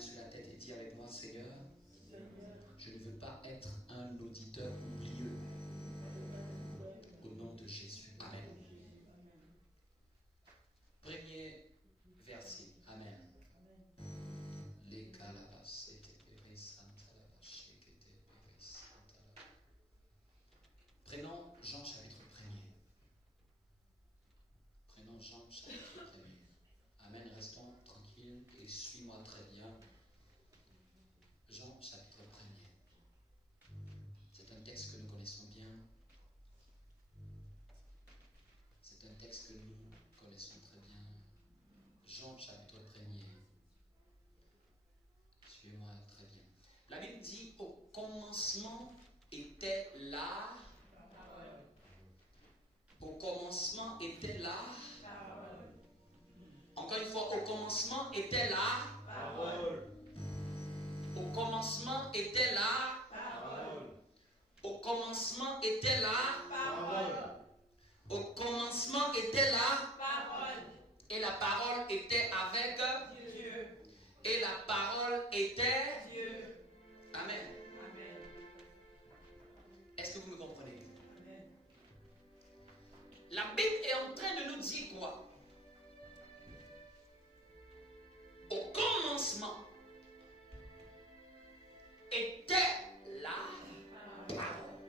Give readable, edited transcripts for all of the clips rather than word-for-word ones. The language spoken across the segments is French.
main sur la tête et dis avec moi, Seigneur, je ne veux pas être un auditeur oublieux. Au nom de Jésus. Amen. Premier verset. Amen. Prenons Jean chapitre 1er. Prenons Jean chapitre 1er. Amen. Restons tranquilles et suis-moi très bien. Jean chapitre 1er. C'est un texte que nous connaissons bien. C'est un texte que nous connaissons très bien. Jean chapitre 1er. Suivez-moi très bien. La Bible dit au commencement était là. Au commencement était là. Encore une fois, au commencement était là. Au commencement était là. Au commencement était là. Au commencement était là. Et la parole était avec Dieu. Et la parole était Dieu. Amen. Est-ce que vous me comprenez? Amen. La Bible est en train de nous dire quoi? Au commencement était la parole.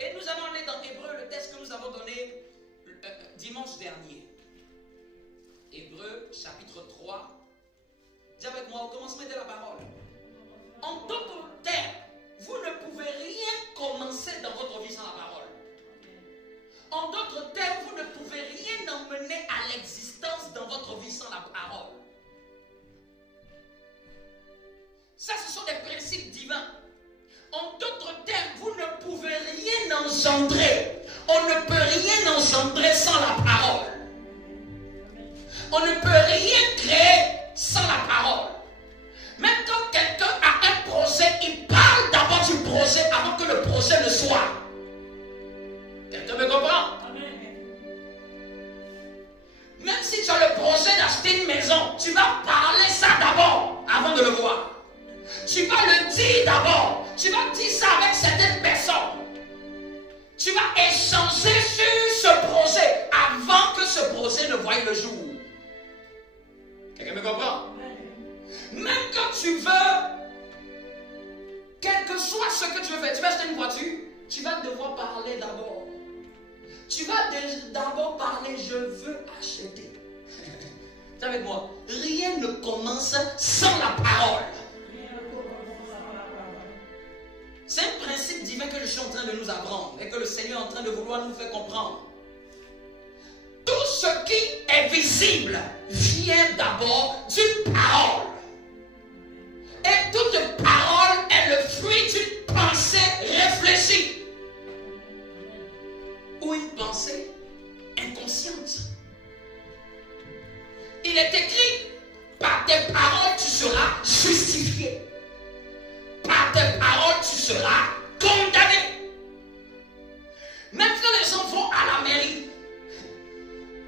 Et nous allons aller dans Hébreu, le texte que nous avons donné dimanche dernier. Hébreu chapitre 3. Dis avec moi, au commencement était la parole. En d'autres termes, vous ne pouvez rien commencer dans votre vie sans la parole. En d'autres termes, vous ne pouvez rien emmener à l'existence dans votre vie sans la parole. Ça, ce sont des principes divins. En d'autres termes, vous ne pouvez rien engendrer. On ne peut rien engendrer sans la parole. On ne peut rien créer sans la parole. Même quand quelqu'un a un projet, il parle d'abord du projet avant que le projet ne soit. Quelqu'un me comprend? Même si tu as le projet d'acheter une maison, tu vas parler ça d'abord avant de le voir. Tu vas le dire d'abord. Tu vas dire ça avec certaines personnes. Tu vas échanger sur ce projet avant que ce projet ne voie le jour. Quelqu'un me comprend? Même quand tu veux, quel que soit ce que tu veux faire, tu vas acheter une voiture, tu vas devoir parler d'abord. Tu vas d'abord parler, je veux acheter. Tu es avec moi? Rien ne commence sans la parole. C'est un principe divin que je suis en train de nous apprendre et que le Seigneur est en train de vouloir nous faire comprendre. Tout ce qui est visible vient d'abord d'une parole. Et toute parole est le fruit d'une pensée réfléchie. Ou une pensée inconsciente. Il est écrit, par tes paroles tu seras justifié. Par tes paroles tu seras condamné. Même quand les gens vont à la mairie,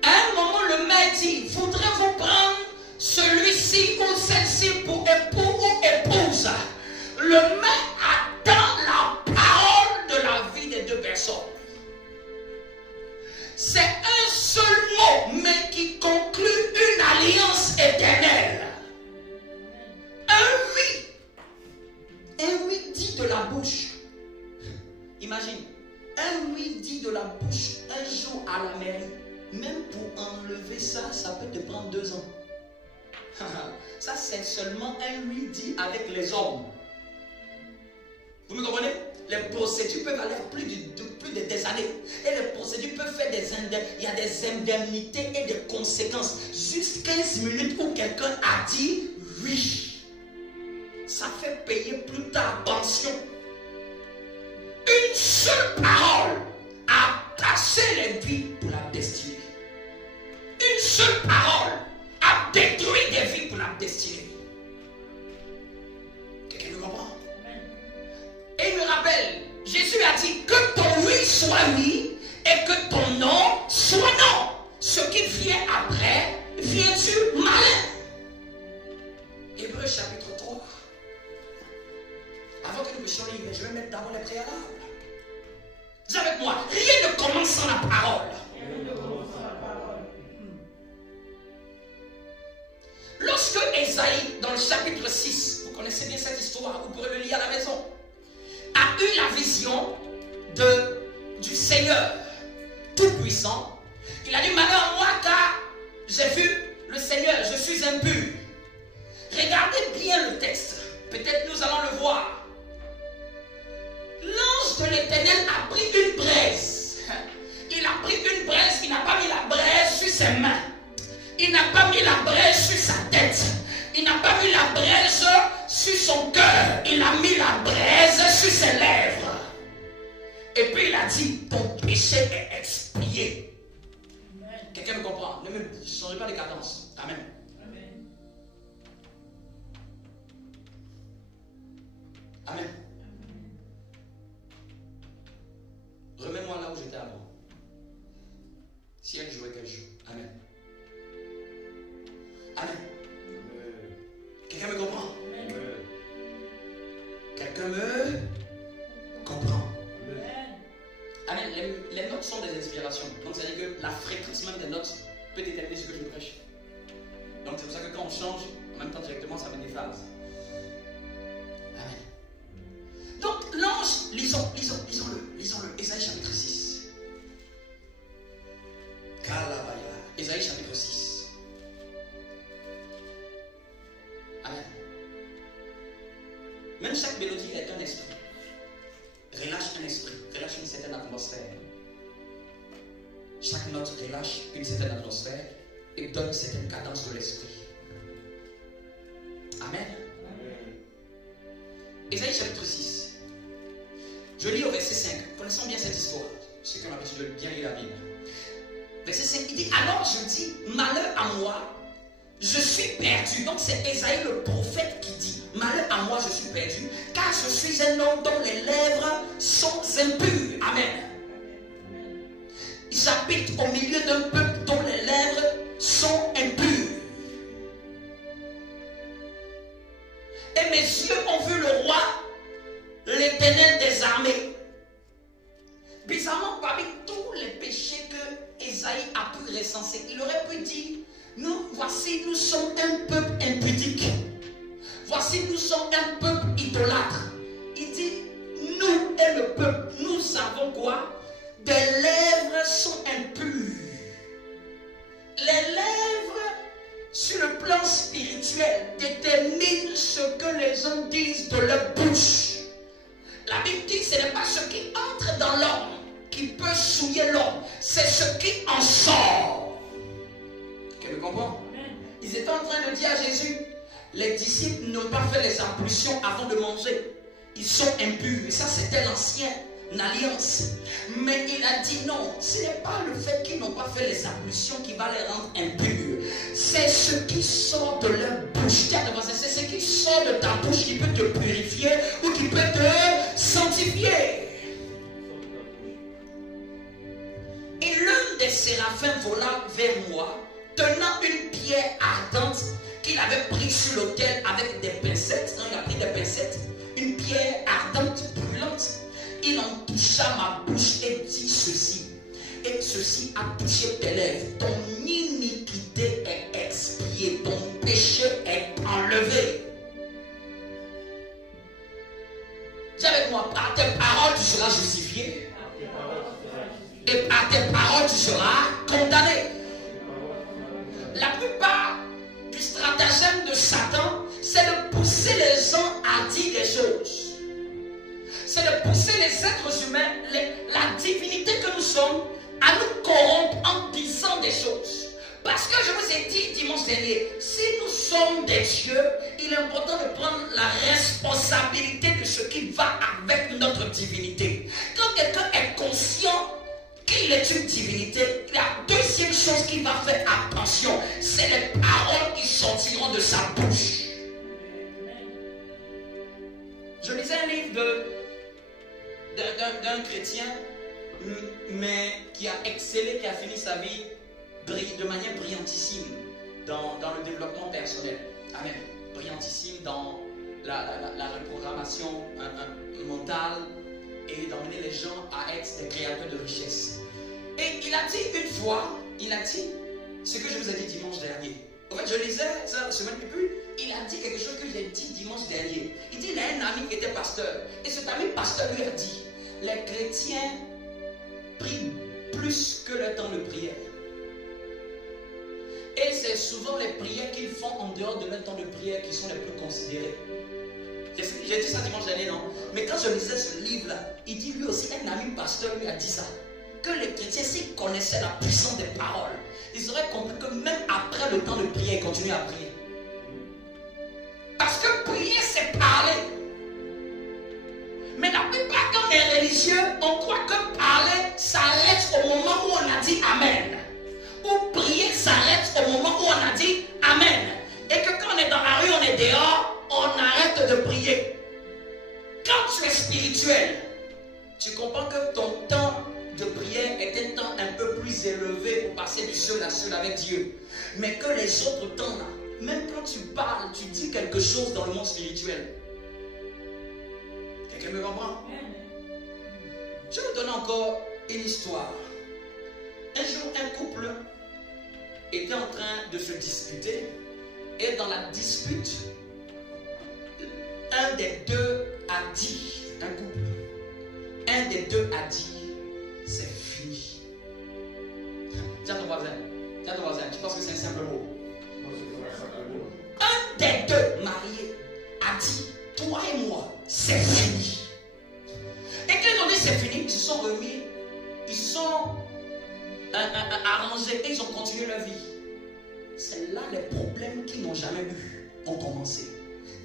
à un moment le maire dit, voudrez-vous prendre celui-ci ou celle-ci pour époux ou épouse? Le maire attend la parole de la vie des deux personnes. C'est un seul mot, mais qui conclut une alliance éternelle. Un oui. Un oui dit de la bouche. Imagine, un oui dit de la bouche un jour à la mairie. Même pour enlever ça, ça peut te prendre 2 ans. Ça, c'est seulement un oui dit avec les hommes. Vous me comprenez? Les procédures peuvent aller plus de des années. Et les procédures peuvent faire il y a des indemnités et des conséquences. Juste 15 minutes où quelqu'un a dit oui. Ça fait payer plus tard pension. Une seule parole a taché les vies pour la destinée. Une seule parole a détruit des vies pour la destinée. Quelqu'un me comprend? Et il me rappelle, Jésus a dit que ton oui soit oui et que ton non soit non. Ce qui vient après vient du malin. Et Hébreux chapitre 3. Avant que nous puissions lire, je vais mettre d'abord les préalables. Dis avec moi, rien ne commence sans la parole. Lorsque Ésaïe, dans le chapitre 6, vous connaissez bien cette histoire, vous pourrez le lire à la maison, a eu la vision du Seigneur Tout-Puissant, il a dit, malheur à moi car j'ai vu le Seigneur, je suis impur. Regardez bien le texte, peut-être nous allons le voir. L'ange de l'Éternel a pris une braise. Il a pris une braise, il n'a pas mis la braise sur ses mains. Il n'a pas mis la braise sur sa tête. Il n'a pas mis la braise sur son cœur. Il a mis la braise sur ses lèvres. Et puis il a dit, ton péché est expié. Quelqu'un me comprend? Ne changez pas de cadence. Amen. Amen. Remets-moi là où j'étais avant. Si elle jouait, qu'elle joue. Amen. Amen. Quelqu'un me comprend? Quelqu'un me comprend? Amen. Les notes sont des inspirations. Donc ça veut dire que la fréquence même des notes peut déterminer ce que je prêche. Donc c'est pour ça que quand on change, en même temps directement ça met des phases. Amen. Donc l'ange, lisons-le. Ésaïe chapitre 6. Kalabaya. Ésaïe chapitre 6. Amen. Même chaque mélodie est un esprit. Relâche un esprit, relâche une certaine atmosphère. Chaque note relâche une certaine atmosphère et donne une certaine cadence de l'esprit. Amen. Ésaïe chapitre 6. Je lis au verset 5. Connaissons bien cette histoire. Ceux qui ont l'habitude de bien lire la Bible. Verset 5, il dit, alors je dis, malheur à moi, je suis perdu. Donc c'est Ésaïe le prophète qui dit, malheur à moi, je suis perdu, car je suis un homme dont les lèvres sont impures. Amen. J'habite au milieu d'un peuple dont les lèvres sont impures. Et mes yeux ont vu le roi, l'Éternel des armées. Bizarrement, parmi tous les péchés que Ésaïe a pu recenser, il aurait pu dire, voici, nous sommes un peuple impudique. Voici, nous sommes un peuple idolâtre. Il dit, nous et le peuple, nous savons quoi? Des lèvres sont impures. Les lèvres, sur le plan spirituel, déterminent ce que les gens disent de leur bouche. La Bible dit que ce n'est pas ce qui entre dans l'homme qui peut souiller l'homme, c'est ce qui en sort. Quelqu'un comprend? Ils étaient en train de dire à Jésus, les disciples n'ont pas fait les ablutions avant de manger. Ils sont impurs. Et ça, c'était l'ancienne alliance. Mais il a dit non, ce n'est pas le fait qu'ils n'ont pas fait les ablutions qui va les rendre impurs. C'est ce qui sort de leur bouche. C'est ce qui sort de ta bouche qui peut te purifier ou qui peut te sanctifier. Et l'un des séraphins vola vers moi, tenant une pierre ardente qu'il avait pris sur l'autel avec des pincettes. Non, il a pris des pincettes, une pierre ardente, brûlante. Il en toucha ma bouche et dit ceci. Et ceci a touché tes lèvres. Ton iniquité est expiée, ton péché est enlevé. Dis avec moi, par tes paroles tu seras justifié. Et par tes paroles tu seras condamné. La plupart du stratagème de Satan, c'est de pousser les gens à dire des choses. C'est de pousser les êtres humains, la divinité que nous sommes, à nous corrompre en disant des choses. Parce que je vous ai dit dimanche dernier, si nous sommes des dieux, il est important de prendre la responsabilité de ce qui va avec notre divinité. Quand quelqu'un est conscient qu'il est une divinité, la deuxième chose qu'il va faire attention, c'est les paroles qui sortiront de sa bouche. Je lisais un livre d'un chrétien, mais qui a excellé, qui a fini sa vie de manière brillantissime dans le développement personnel. Amen. Brillantissime. dans la reprogrammation mentale et d'emmener les gens à être des créateurs de richesse. Et il a dit une fois, il a dit ce que je vous ai dit dimanche dernier. En fait, je lisais ça la semaine et puis il a dit quelque chose que j'ai dit dimanche dernier. Il dit, il a un ami qui était pasteur. Et cet ami pasteur lui a dit, les chrétiens prient plus que le temps de prière. Et c'est souvent les prières qu'ils font en dehors de leur temps de prière qui sont les plus considérées. J'ai dit ça dimanche dernier, non? Mais quand je lisais ce livre-là, il dit lui aussi, un ami pasteur lui a dit ça. Que les chrétiens, s'ils connaissaient la puissance des paroles, ils auraient compris que même après le temps de prière, ils continuent à prier. Parce que prier, c'est parler. Mais la plupart, quand on est religieux, on croit que parler s'arrête au moment où on a dit Amen. Ou prier s'arrête au moment où on a dit Amen. Et que quand on est dans la rue, on est dehors, on arrête de prier. Quand tu es spirituel, tu comprends que ton temps de prière est un temps un peu plus élevé pour passer du seul à seul avec Dieu. Mais que les autres temps là, même quand tu parles, tu dis quelque chose dans le monde spirituel. Quelqu'un me comprend? Je vais vous donner encore une histoire. Un jour, un couple était en train de se disputer. Et dans la dispute, un des deux a dit, un couple, un des deux a dit, c'est fini. Tiens ton voisin, tu penses que c'est un simple mot? Un des deux mariés a dit, toi et moi, c'est fini. Et quand ils ont dit c'est fini, ils se sont remis, ils se sont arrangés et ils ont continué leur vie. C'est là les problèmes qu'ils n'ont jamais eu ont commencé.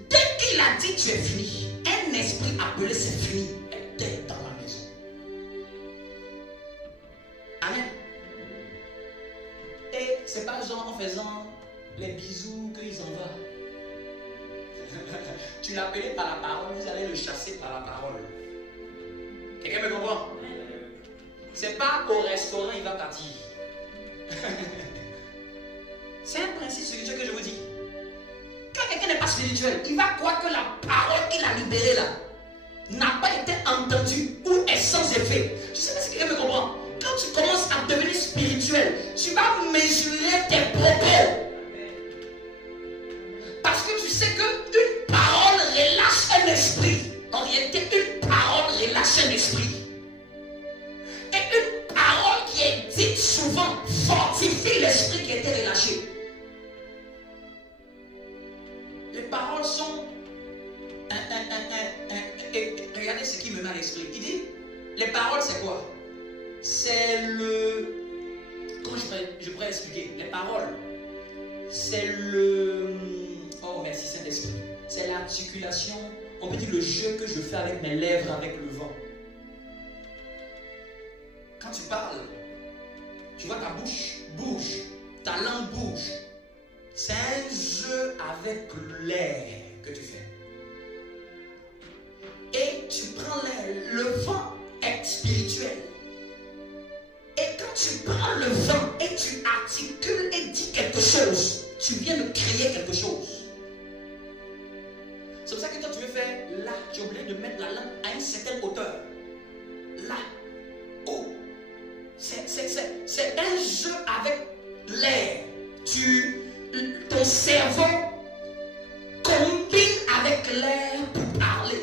Dès qu'il a dit tu es fini, un esprit appelé c'est fini était dans la maison. Amen. Et c'est pas genre en faisant les bisous qu'ils en vont. Tu l'appelais par la parole, vous allez le chasser par la parole. Quelqu'un me comprend? C'est pas au restaurant il va partir. C'est un principe spirituel que je vous dis. Quand quelqu'un n'est pas spirituel, il va croire que la parole qu'il a libérée là n'a pas été entendue ou est sans effet. Je sais pas si quelqu'un me comprend. Quand tu commences à devenir spirituel, tu vas mesurer tes propos. Parce que tu sais qu'une parole relâche un esprit. En réalité, une parole relâche un esprit. Et une parole qui est dite souvent fortifie l'esprit qui était relâché. Les paroles sont... regardez ce qui me met à l'esprit. Il dit, les paroles c'est quoi? C'est le... Comment je pourrais expliquer? Les paroles, c'est le... Oh merci Saint-Esprit. C'est l'articulation, on peut dire le jeu que je fais avec mes lèvres, avec le vent. Quand tu parles, tu vois ta bouche bouge, ta langue bouge. C'est un jeu avec l'air que tu fais. Et tu prends l'air. Le vent est spirituel. Et quand tu prends le vent et tu articules et dis quelque chose, tu viens de créer quelque chose. C'est pour ça que quand tu veux faire là, tu es obligé de mettre la langue à une certaine hauteur. Là, haut. C'est un jeu avec l'air. Ton cerveau combine avec l'air pour parler.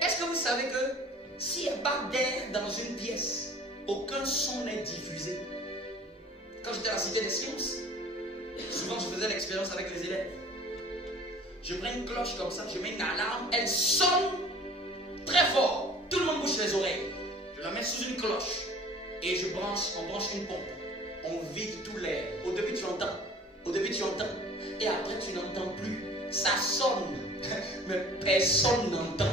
Est-ce que vous savez que s'il n'y a pas d'air dans une pièce, aucun son n'est diffusé? Quand j'étais à la Cité des Sciences, souvent je faisais l'expérience avec les élèves. Je prends une cloche comme ça, je mets une alarme, elle sonne très fort. Tout le monde bouge les oreilles. Je la mets sous une cloche et on branche une pompe. On vide tout l'air. Au début tu entends. Et après tu n'entends plus. Ça sonne, mais personne n'entend.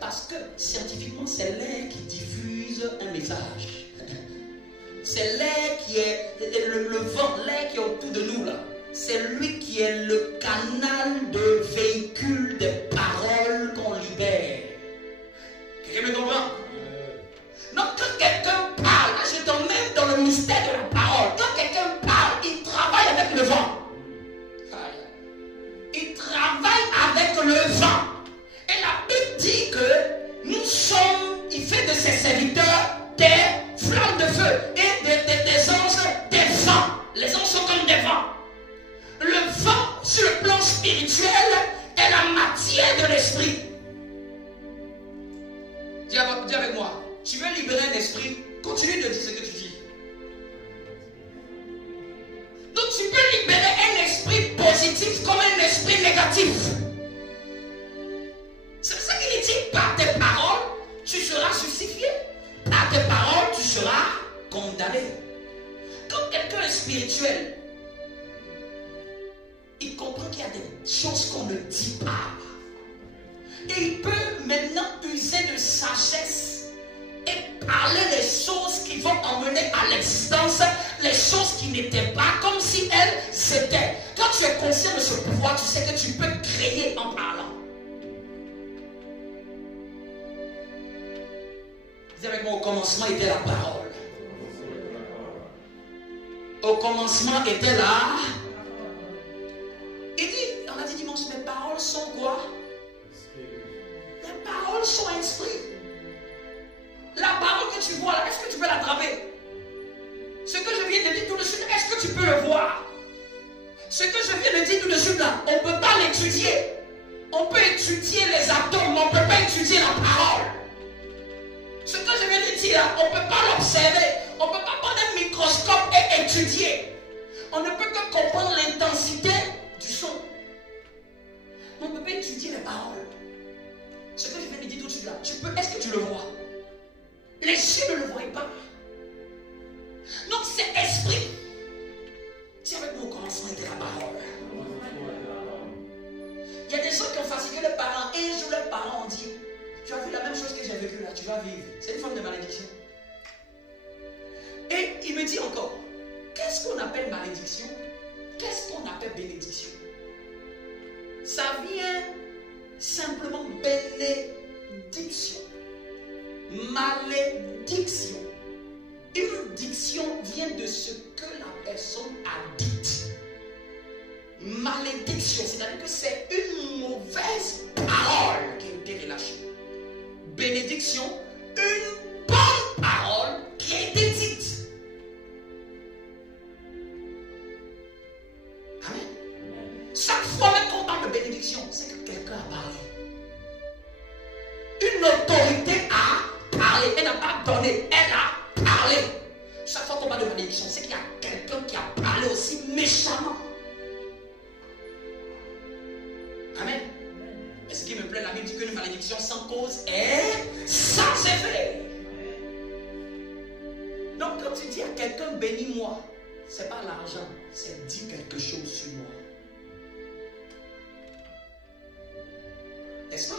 Parce que scientifiquement, c'est l'air qui diffuse un message. C'est l'air qui est le vent, l'air qui est autour de nous là. C'est lui qui est le canal de véhicule des paroles qu'on libère. Quelqu'un me comprend? Donc quand quelqu'un parle, je t'emmène dans le mystère de la parole. Quand quelqu'un parle, il travaille avec le vent. il travaille avec le vent. Et la Bible dit que nous sommes, il fait de ses serviteurs des flammes de feu et des anges des vents. Les anges sont comme des vents. Le vent, sur le plan spirituel, est la matière de l'esprit. Dis avec moi, tu veux libérer un esprit, continue de dire ce que tu dis. Donc tu peux libérer un esprit positif comme un esprit négatif. C'est ça qu'il dit, par tes paroles, tu seras justifié. Par tes paroles, tu seras condamné. Quand quelqu'un est spirituel, il comprend qu'il y a des choses qu'on ne dit pas. Et il peut maintenant user de sagesse et parler les choses qui vont emmener à l'existence, les choses qui n'étaient pas, comme si elles s'étaient. Quand tu es conscient de ce pouvoir, tu sais que tu peux créer en parlant. Dis avec moi, au commencement était la parole. Au commencement était là. Il dit, on a dit dimanche, mes paroles sont quoi? Les paroles sont esprit. La parole que tu vois là, est-ce que tu peux l'attraper? Ce que je viens de dire tout de suite, est-ce que tu peux le voir? Ce que je viens de dire tout de suite là, on ne peut pas l'étudier. On peut étudier les atomes, mais on ne peut pas étudier la parole. Ce que je viens de dire là, on ne peut pas l'observer. On ne peut pas prendre un microscope et étudier. On ne peut que comprendre l'intensité du son. Mais on ne peut pas étudier les paroles. Ce que je viens de dire tout de suite là, est-ce que tu le vois? Les yeux ne le voient pas. Donc c'est esprit. Si avec mon commencement était la parole. Il y a des gens qui ont fatigué les parents. Et un jour les parents ont dit, tu as vu la même chose que j'ai vécu là, tu vas vivre. C'est une forme de malédiction. Et il me dit encore, qu'est-ce qu'on appelle malédiction? Qu'est-ce qu'on appelle bénédiction? Ça vient simplement bénédiction. Malédiction. Une diction vient de ce que la personne a dit. Malédiction, c'est-à-dire que c'est une mauvaise parole qui a été relâchée. Bénédiction, une bonne parole qui a été dite. Amen. Chaque fois même qu'on parle de bénédiction, c'est que quelqu'un a parlé. Une autorité a parlé. Elle n'a pas donné, elle a parlé. Chaque fois qu'on parle de malédiction, c'est qu'il y a quelqu'un qui a parlé aussi méchamment. Amen. Et ce qui me plaît, la Bible dit qu'une malédiction sans cause est sans effet. Donc quand tu dis à quelqu'un bénis-moi, c'est pas l'argent, c'est dis quelque chose sur moi. N'est-ce pas?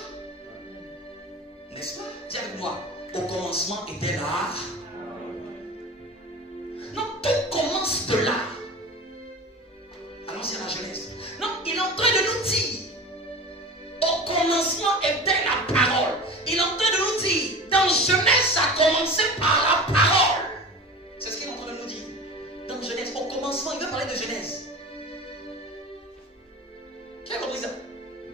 N'est-ce pas? Dis avec moi, au commencement était là. Non, tout commence de là. Allons-y à la Genèse. Non, il est en train de nous dire, au commencement était la parole. Il est en train de nous dire, dans Genèse, ça a commencé par la parole. C'est ce qu'il est en train de nous dire. Dans Genèse, au commencement, il veut parler de Genèse. Qui a compris ça?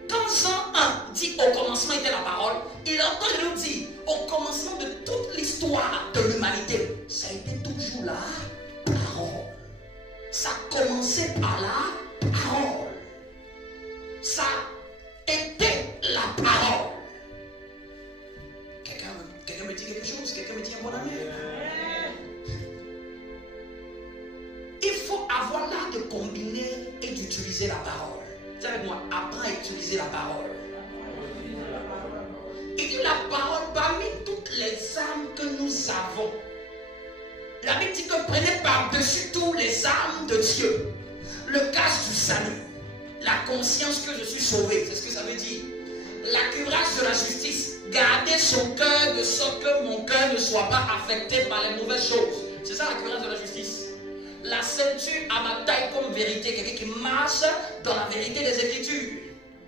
Quand Jean 1 dit au commencement était la parole, il est en train de nous dire, au commencement de toute l'histoire de l'humanité, ça a été toujours la parole. Ça a commencé par la parole. Ça était la parole. Quelqu'un me dit quelque chose? Quelqu'un me dit un bon ami? Il faut avoir l'art de combiner et d'utiliser la parole. Dis avec moi, apprends à utiliser la parole. Il dit la parole parmi toutes les armes que nous avons. La Bible dit que prenez par-dessus tout les armes de Dieu. Le casque du salut. La conscience que je suis sauvé. C'est ce que ça veut dire. La cuirasse de la justice. Garder son cœur de sorte que mon cœur ne soit pas affecté par les mauvaises choses. C'est ça la cuirasse de la justice. La ceinture à ma taille comme vérité. Quelqu'un qui marche dans la vérité des Écritures.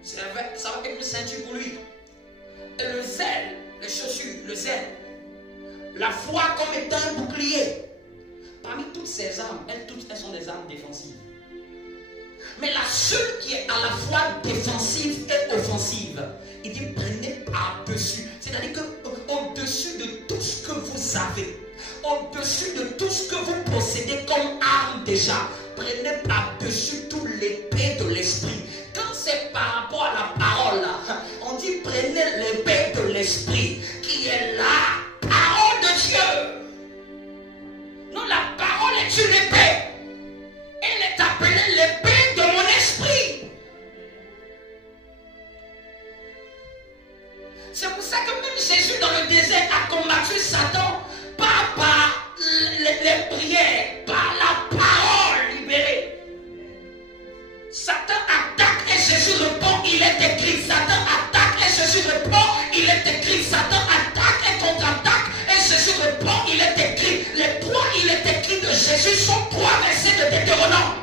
Ça va être une ceinture pour lui. Et le zèle, les chaussures, le zèle. La foi comme étant un bouclier. Parmi toutes ces armes, elles sont des armes défensives. Mais la seule qui est à la fois défensive et offensive, il dit prenez par-dessus. C'est-à-dire qu'au-dessus de tout ce que vous avez, au-dessus de tout ce que vous possédez comme arme déjà, prenez par-dessus tout l'épée de l'esprit. Quand c'est par rapport à la parole, on dit prenez l'épée de l'esprit, qui est la parole de Dieu. Non, la parole est une épée. Elle est appelée l'épée de mon esprit. C'est pour ça que même Jésus dans le désert a combattu Satan, pas par les prières, par la parole libérée. Satan attaque et Jésus répond, il est écrit. Satan attaque et Jésus répond, il est écrit. Satan attaque et contre-attaque et Jésus répond, il est écrit. Les trois, il est écrit de Jésus sont trois versets de Deutéronome.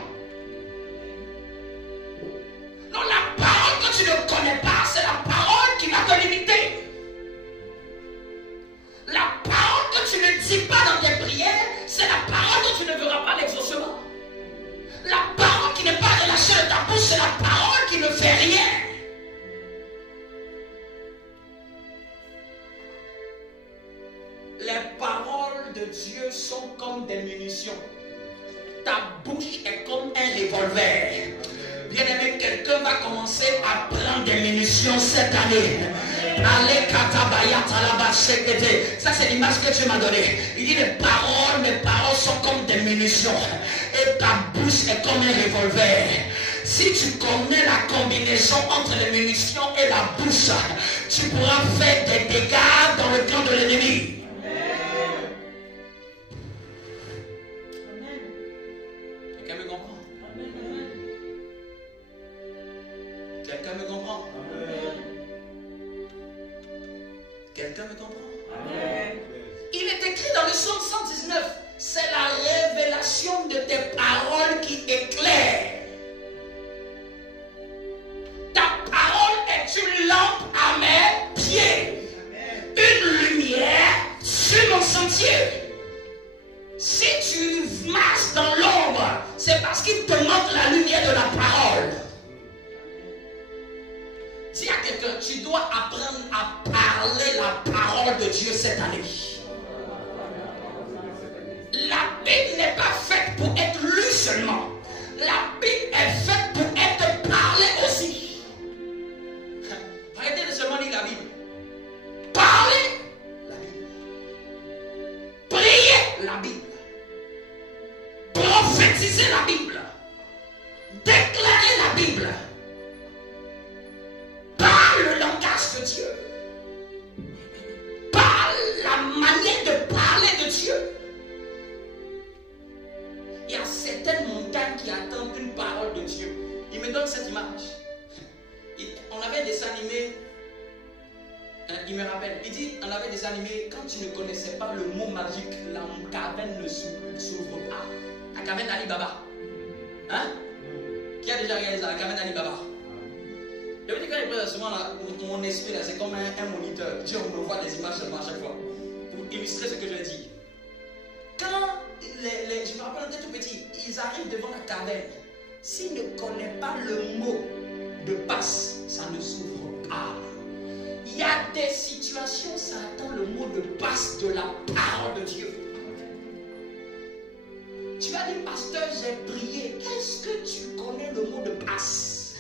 Non, la parole que tu ne connais pas, c'est la parole qui va te limiter. La parole que tu ne dis pas dans tes prières, c'est la parole dont tu ne verras pas l'exaucement. La parole qui n'est pas relâchée de ta bouche, c'est la parole qui ne fait rien. Les paroles de Dieu sont comme des munitions. Ta bouche est comme un revolver. Bien-aimé, quelqu'un va commencer à prendre des munitions cette année. Ça, c'est l'image que Dieu m'a donnée. Il dit mes paroles sont comme des munitions. Et ta bouche est comme un revolver. Si tu connais la combinaison entre les munitions et la bouche, tu pourras faire des dégâts dans le camp de l'ennemi. Quelqu'un me comprend? Quelqu'un me comprend? Quelqu'un me comprend? Amen. Il est écrit dans le psaume 119, c'est la révélation de tes paroles qui éclaire. Ta parole est une lampe à mes pieds, une lumière sur mon sentier. Si tu marches dans l'ombre, c'est parce qu'il te manque la lumière de la parole. Dis à quelqu'un, tu dois apprendre à parler la parole de Dieu cette année. La Bible n'est pas faite pour être lue seulement. La Bible est faite pour être parlée aussi. Arrêtez de seulement lire la Bible. Parlez la Bible. Priez la Bible. Prophétisez la Bible. Déclarez la Bible. Parle le langage de Dieu. Parle la manière de parler de Dieu. Il y a certaines montagnes qui attendent une parole de Dieu. Il me donne cette image. On avait des animés. Il me rappelle. Il dit, on avait des animés. Quand tu ne connaissais pas le mot magique, la caverne ne s'ouvre pas. La caverne d'Ali Baba. Hein? Qui a déjà regardé ça? La caverne d'Ali Baba. Je veux dire, quand il prend souvent mon esprit, là, c'est comme un moniteur. Dieu me voit des images seulement à chaque fois. Pour illustrer ce que je dis. Quand je me rappelle, on était tout petit, ils arrivent devant la caverne. S'ils ne connaissent pas le mot de passe, ça ne s'ouvre pas. Il y a des situations, ça attend le mot de passe de la parole de Dieu. Tu vas dire, pasteur, j'ai prié. Est-ce que tu connais le mot de passe?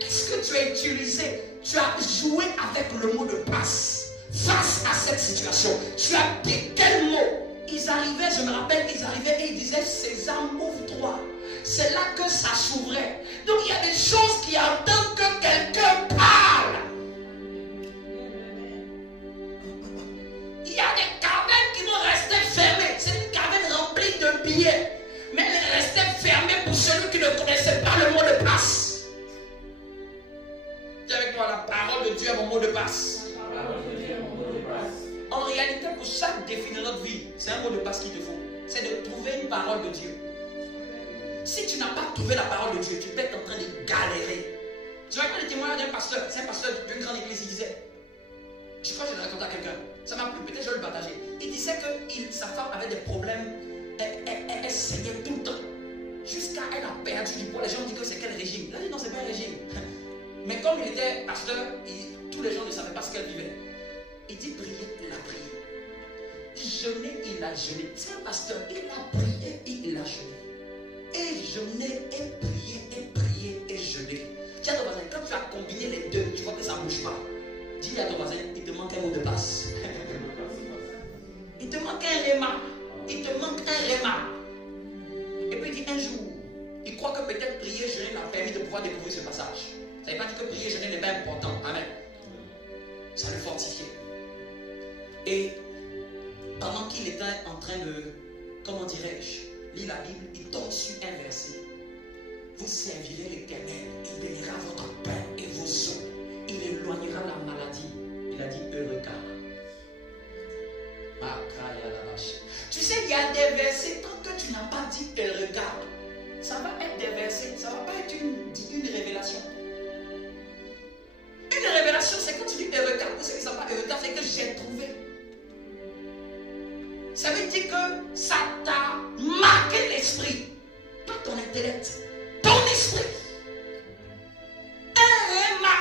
Est-ce que tu as utilisé, tu as joué avec le mot de passe face à cette situation? Tu as dit quel mot? Ils arrivaient, je me rappelle, ils arrivaient et ils disaient, Sésame, ouvre-toi. C'est là que ça s'ouvrait. Donc il y a des choses qui attendent que quelqu'un parle. Il y a des cavernes qui vont rester fermées. C'est une caverne remplie de billets. Mais elle restait fermée pour celui qui ne connaissait pas le mot de passe. Dis avec moi, la parole de Dieu est mon mot de passe. En réalité, pour chaque défi de notre vie, c'est un mot de passe qu'il te faut. C'est de trouver une parole de Dieu. Si tu n'as pas trouvé la parole de Dieu, tu peux être en train de galérer. Je raconte le témoignage d'un pasteur. C'est un pasteur d'une grande église. Il disait, je crois que je l'ai raconté à quelqu'un. Ça m'a plu, peut-être je vais le partager. Il disait que sa femme avait des problèmes. Elle saignait tout le temps. jusqu'à elle a perdu du poids. Les gens disent que c'est quel régime? Il a dit non, c'est pas un régime. Mais comme il était pasteur, tous les gens ne savaient pas ce qu'elle vivait. Il dit prier, il a prié. Jeûner, il a jeûné. C'est un pasteur, il a prié et il a jeûné. Et jeûner, et prier, et jeûner. Dis à ton voisin, quand tu as combiné les deux, tu vois que ça ne bouge pas. Dis à ton voisin, il te manque un mot de passe. Il te manque un réma. Il te manque un réma. Et puis il dit un jour, il croit que peut-être prier, jeûner l'a permis de pouvoir découvrir ce passage. Ça ne veut pas dire que prier, jeûner n'est pas important. Amen. Ça le fortifiait. Et pendant qu'il était en train de, comment dirais-je, lire la Bible, il tombe sur un verset. Vous servirez l'Éternel, il bénira votre pain et vos os, il éloignera la maladie. Il a dit Eureka. Tu sais, il y a des versets, tant que tu n'as pas dit Eureka, ça va être des versets, ça ne va pas être une révélation. Une révélation, c'est quand tu dis Eureka. Vous savez, ça va pas Eureka, c'est que j'ai trouvé. Ça veut dire que ça t'a marqué l'esprit, pas ton intellect, ton esprit. Un réma,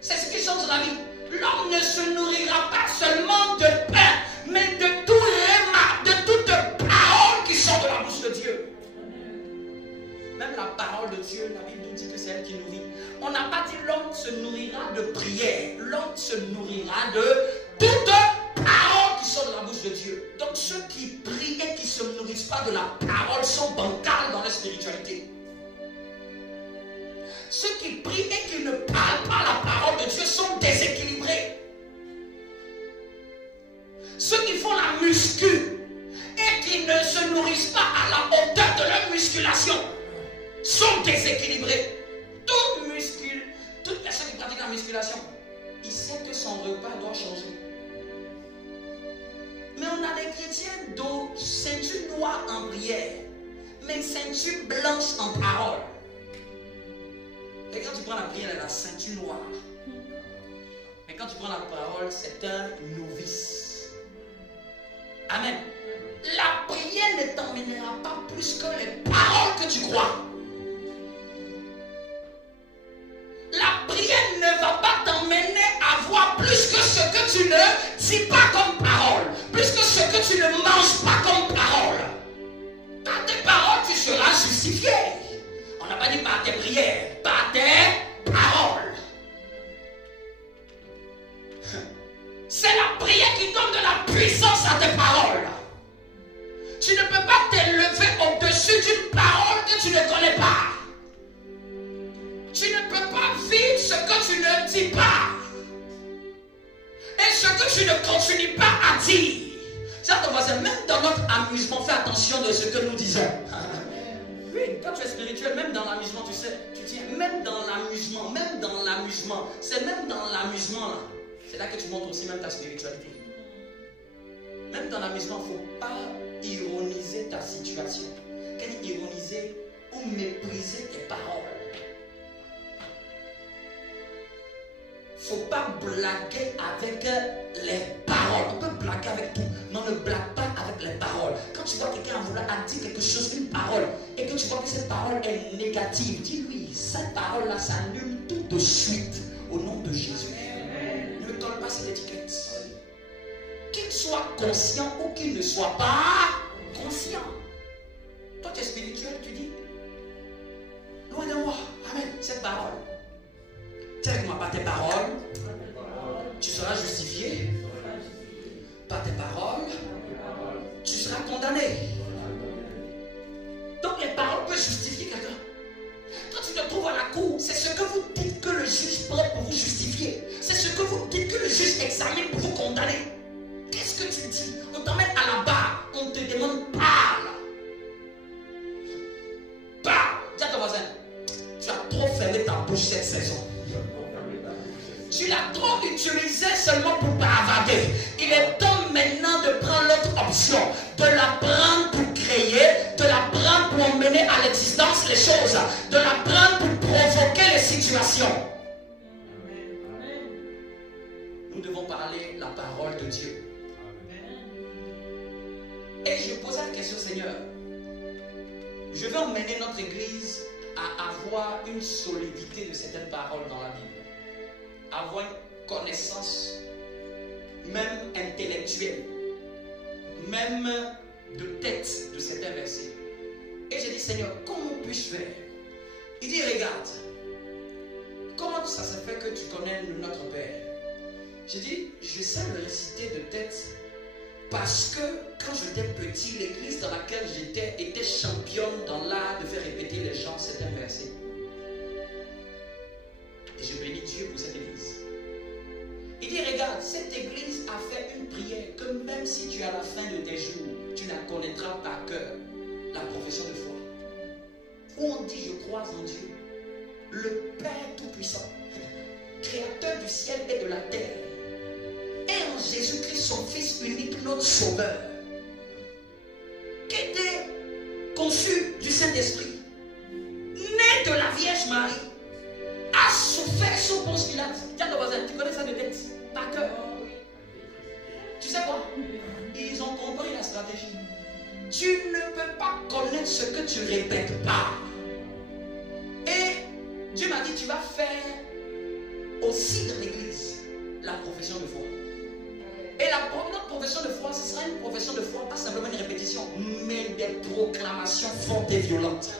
c'est ce qui change la vie. L'homme ne se nourrira pas seulement de pain, mais de tout réma, de toute parole qui sort de la bouche de Dieu. Même la parole de Dieu, la Bible nous dit que c'est elle qui nourrit. On n'a pas dit l'homme se nourrira de prière, l'homme se nourrira de toute parole qui sort de la bouche de Dieu. Donc ceux qui prient et qui ne se nourrissent pas de la parole sont bancals dans leur spiritualité. Ceux qui prient et qui ne parlent pas la parole de Dieu sont déséquilibrés. Ceux qui font la muscu et qui ne se nourrissent pas à la hauteur de leur musculation sont déséquilibrés. Toute personne qui pratique la musculation, il sait que son repas doit changer. Mais on a des chrétiens dont ceinture noire en prière, mais ceinture blanche en parole. Et quand tu prends la prière, elle a la ceinture noire. Mais quand tu prends la parole, c'est un novice. Amen. La prière ne t'emmènera pas plus que les paroles que tu crois. La prière ne va pas t'emmener à voir plus que ce que tu ne dis pas comme parole, plus que ce que tu ne manges pas comme parole. Par tes paroles, tu seras justifié. On n'a pas dit par tes prières, par tes paroles. C'est la prière qui donne de la puissance à tes paroles. Tu ne peux pas t'élever au-dessus d'une parole que tu ne connais pas. Tu ne peux pas vivre ce que tu ne dis pas. Et ce que tu ne continues pas à dire. Ça, ton voisin, même dans notre amusement, fais attention de ce que nous disons. Oui, quand tu es spirituel, même dans l'amusement, tu sais, tu tiens, même dans l'amusement, c'est même dans l'amusement là. C'est là que tu montres aussi même ta spiritualité. Même dans l'amusement, il ne faut pas ironiser ta situation. Quelle ironiser ou mépriser tes paroles. Il ne faut pas blaguer avec les paroles. On peut blaguer avec tout, mais on ne blague pas avec les paroles. Quand tu vois quelqu'un a dit quelque chose, une parole, et que tu vois que cette parole est négative, dis-lui, cette parole-là s'annule tout de suite au nom de Jésus. Ne colle pas cette étiquette. Qu'il soit conscient ou qu'il ne soit pas conscient. Toi, tu es spirituel, tu dis, loin de moi, amen, cette parole. Tiens avec moi, par tes paroles, tu seras justifié. Par tes paroles, tu seras condamné. Donc les paroles peuvent justifier quelqu'un. Quand tu te trouves à la cour, c'est ce que vous dites que le juge prend pour vous justifier. C'est ce que vous dites que le juge examine pour vous condamner. Qu'est-ce que tu dis? On t'emmène à la barre, on te demande parle. Parle. Dis à ton voisin, tu as trop fermé ta bouche cette saison. Tu l'as trop utilisé seulement pour bavader. Il est temps maintenant de prendre l'autre option, de la prendre pour créer, de la prendre pour emmener à l'existence les choses, de la prendre pour provoquer les situations. Nous devons parler la parole de Dieu. Et je posais la question, Seigneur, je vais emmener notre église à avoir une solidité de certaines paroles dans la Bible. Avoir une connaissance, même intellectuelle, même de tête de certains versets. Et j'ai dit, Seigneur, comment puis-je faire? Il dit, regarde, comment ça se fait que tu connais notre Père? J'ai dit, je sais le réciter de tête parce que quand j'étais petit, l'église dans laquelle j'étais était championne dans l'art de faire répéter les gens certains versets. Et je bénis Dieu pour cette église. Il dit, regarde, cette église a fait une prière que même si tu es à la fin de tes jours, tu la connaîtras par cœur, la profession de foi. Où on dit, je crois en Dieu, le Père Tout-Puissant, Créateur du ciel et de la terre, et en Jésus-Christ, son Fils unique, notre Sauveur, qui était conçu du Saint-Esprit, né de la Vierge Marie, a souffert sous Ponce Pilate. Tiens, ton voisin, tu connais ça de tête, par cœur. Tu sais quoi? Ils ont compris la stratégie. Tu ne peux pas connaître ce que tu répètes pas. Et Dieu m'a dit, tu vas faire aussi dans l'église la profession de foi. Et notre profession de foi, ce sera une profession de foi, pas simplement une répétition, mais des proclamations fortes et violentes.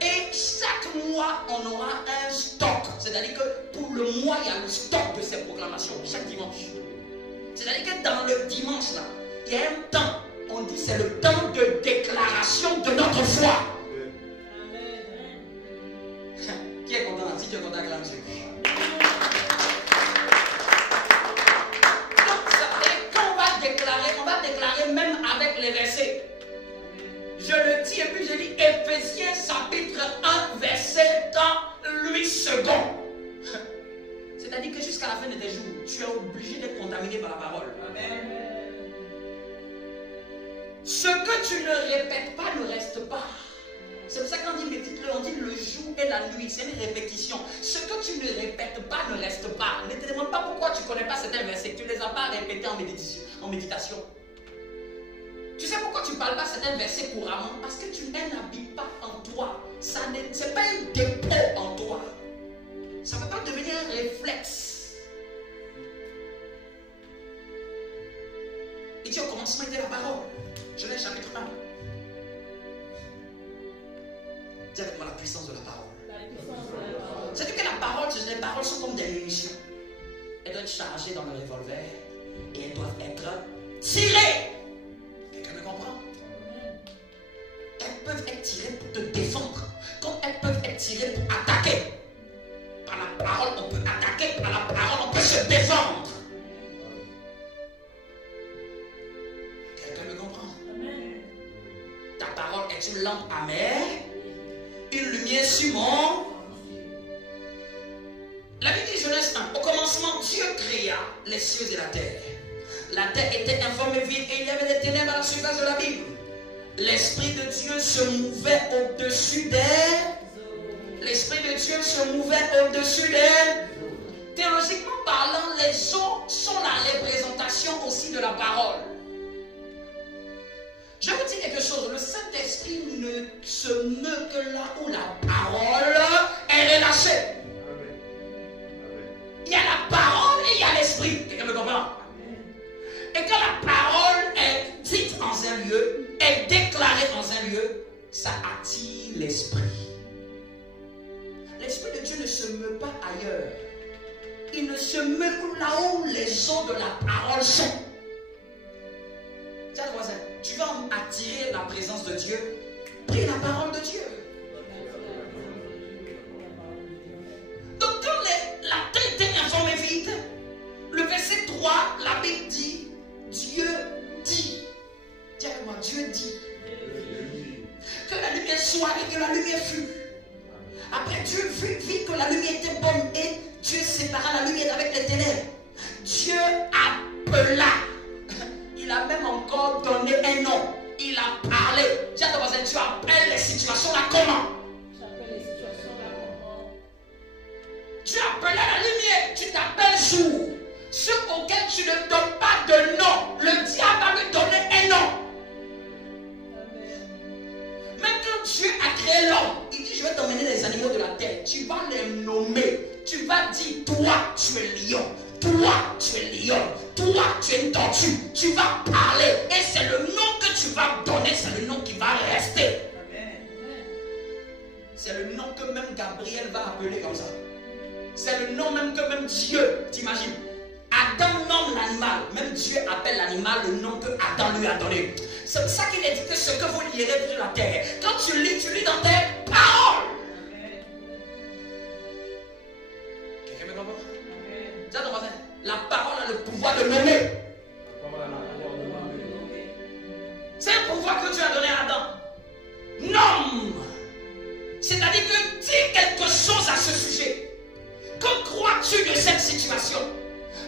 Et chaque mois, on aura un stock. C'est-à-dire que pour le mois, il y a le stock de ces proclamations, chaque dimanche. C'est-à-dire que dans le dimanche, là, il y a un temps. On dit c'est le temps de déclaration de notre foi. Qui est content? Si tu es content, acclame Dieu. Donc, quand on va déclarer même avec les versets. Je le dis et puis je dis Éphésiens chapitre 1, verset 8 secondes. C'est-à-dire que jusqu'à la fin de tes jours, tu es obligé d'être contaminé par la parole. Amen. Ce que tu ne répètes pas ne reste pas. C'est pour ça qu'on dit médite-le, on dit le jour et la nuit, c'est une répétition. Ce que tu ne répètes pas ne reste pas. Ne te demande pas pourquoi tu ne connais pas certains versets, tu ne les as pas répétés en méditation. Tu sais pourquoi tu ne parles pas certains versets couramment? Parce que tu n'habites pas en toi. Ce n'est pas un dépôt en toi. Ça ne peut pas devenir un réflexe. Il dit au commencement était la parole. Genèse chapitre 1. Dis avec moi la puissance de la parole. C'est-à-dire que la parole, les paroles sont comme des munitions. Elles doivent être chargées dans le revolver et elles doivent être tirées. Quelqu'un me comprend? Elles peuvent être tirées pour te défendre, comme elles peuvent être tirées pour attaquer. Par la parole, on peut attaquer, par la parole, on peut se défendre. Quelqu'un me comprend? Ta parole est une lampe amère, une lumière sur mon. La Bible dit Genèse 1. Au commencement, Dieu créa les cieux et la terre. La terre était informe et vide et il y avait des ténèbres à la surface de la Bible. L'Esprit de Dieu se mouvait au-dessus des. L'Esprit de Dieu se mouvait au-dessus des. Théologiquement parlant, les eaux sont la représentation aussi de la parole. Je vous dis quelque chose, le Saint-Esprit ne se meut que là où la parole est relâchée. Il y a la parole et il y a l'Esprit. Quelqu'un me comprend? Et quand la parole est dite dans un lieu, est déclarée dans un lieu, ça attire l'Esprit. L'Esprit de Dieu ne se meut pas ailleurs. Il ne se meut là où les eaux de la parole sont. Tiens, voisin, tu vas attirer la présence de Dieu. Prie la parole de Dieu. Donc quand la terre était informe et vide, le verset 3, la Bible dit, Dieu dit. Dis avec moi, Dieu dit. Que la lumière soit et que la lumière fut. Après Dieu vit que la lumière était bonne et Dieu sépara la lumière avec les ténèbres. Dieu appela. Il a même encore donné un nom. Il a parlé. Dis à ton voisin, tu appelles les situations là comment? Tu appelles la lumière, tu t'appelles jour. Ceux auxquels tu ne donnes pas de nom, le diable va lui donner un nom. Même que nommer. Tu vas dire, toi, tu es lion. Toi, tu es lion. Toi, tu es une tortue. Tu vas parler. Et c'est le nom que tu vas donner. C'est le nom qui va rester. C'est le nom que même Gabriel va appeler comme ça. C'est le nom même que même Dieu, t'imagines. Adam nomme l'animal. Même Dieu appelle l'animal le nom que Adam lui a donné. C'est pour ça qu'il a dit que ce que vous lirez sur la terre, quand tu lis dans tes paroles. Quelqu'un me comprend? Dis à ton voisin, la parole a le pouvoir de nommer. C'est un pouvoir que Dieu a donné à Adam. Nomme. C'est-à-dire que dis quelque chose à ce sujet. Que crois-tu de cette situation?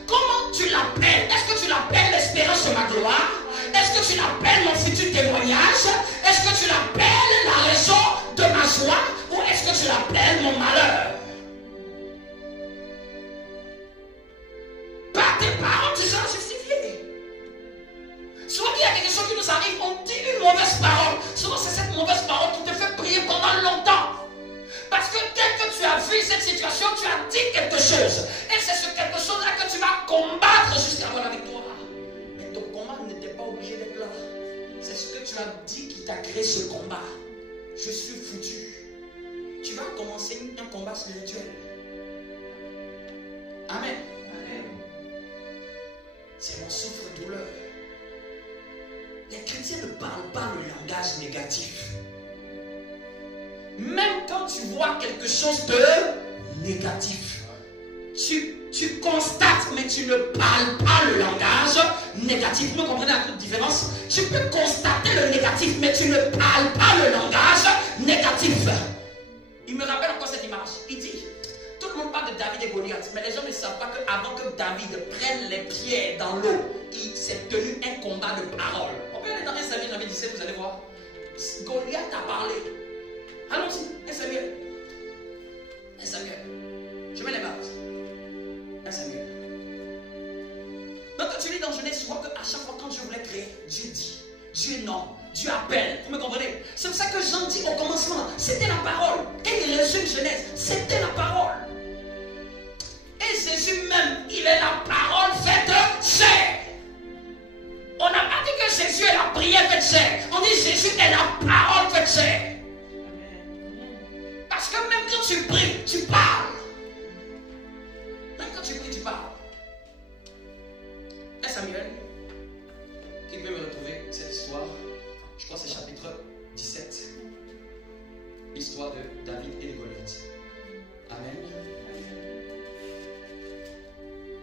Comment tu l'appelles? Est-ce que tu l'appelles l'espérance de ma gloire? Est-ce que tu l'appelles mon futur témoignage? Est-ce que tu l'appelles la raison de ma joie? Ou est-ce que tu l'appelles mon malheur? Par tes paroles, tu seras justifié. Souvent, il y a quelque chose qui nous arrive, on dit une mauvaise parole. Souvent, c'est cette mauvaise parole qui te fait prier pendant longtemps. Parce que dès que tu as vu cette situation, tu as dit quelque chose. Et c'est ce quelque chose-là que tu vas combattre jusqu'à avoir la victoire. Mais ton combat n'était pas obligé d'être là. C'est ce que tu as dit qui t'a créé ce combat. Je suis foutu. Tu vas commencer un combat spirituel. Amen. Amen. C'est mon souffre-douleur. Les chrétiens ne parlent pas le langage négatif. Même quand tu vois quelque chose de négatif, tu constates, mais tu ne parles pas le langage négatif. Vous me comprenez la différence? Tu peux constater le négatif, mais tu ne parles pas le langage négatif. Il me rappelle encore cette image. Il dit, tout le monde parle de David et Goliath, mais les gens ne savent pas qu'avant que David prenne les pierres dans l'eau, il s'est tenu un combat de parole. On peut aller dans 1 Samuel 17, vous allez voir. Goliath a parlé. Allons-y, 1 Samuel. 1 Samuel. Je mets les bases. 1 Samuel. Donc quand tu lis dans Genèse, tu vois qu'à chaque fois quand Dieu voulait créer, Dieu dit, Dieu nomme, Dieu appelle. Vous me comprenez? C'est pour ça que Jean dit au commencement, c'était la parole. Et il résume Genèse, c'était la parole. Et Jésus même, il est la parole faite chair. On n'a pas dit que Jésus est la prière faite chair. On dit Jésus est la parole faite chair. Parce que même quand tu pries, tu parles. Même quand tu pries, tu parles. 1 Samuel, qui peut me retrouver cette histoire? Je crois que c'est chapitre 17. L'histoire de David et de Goliath. Amen.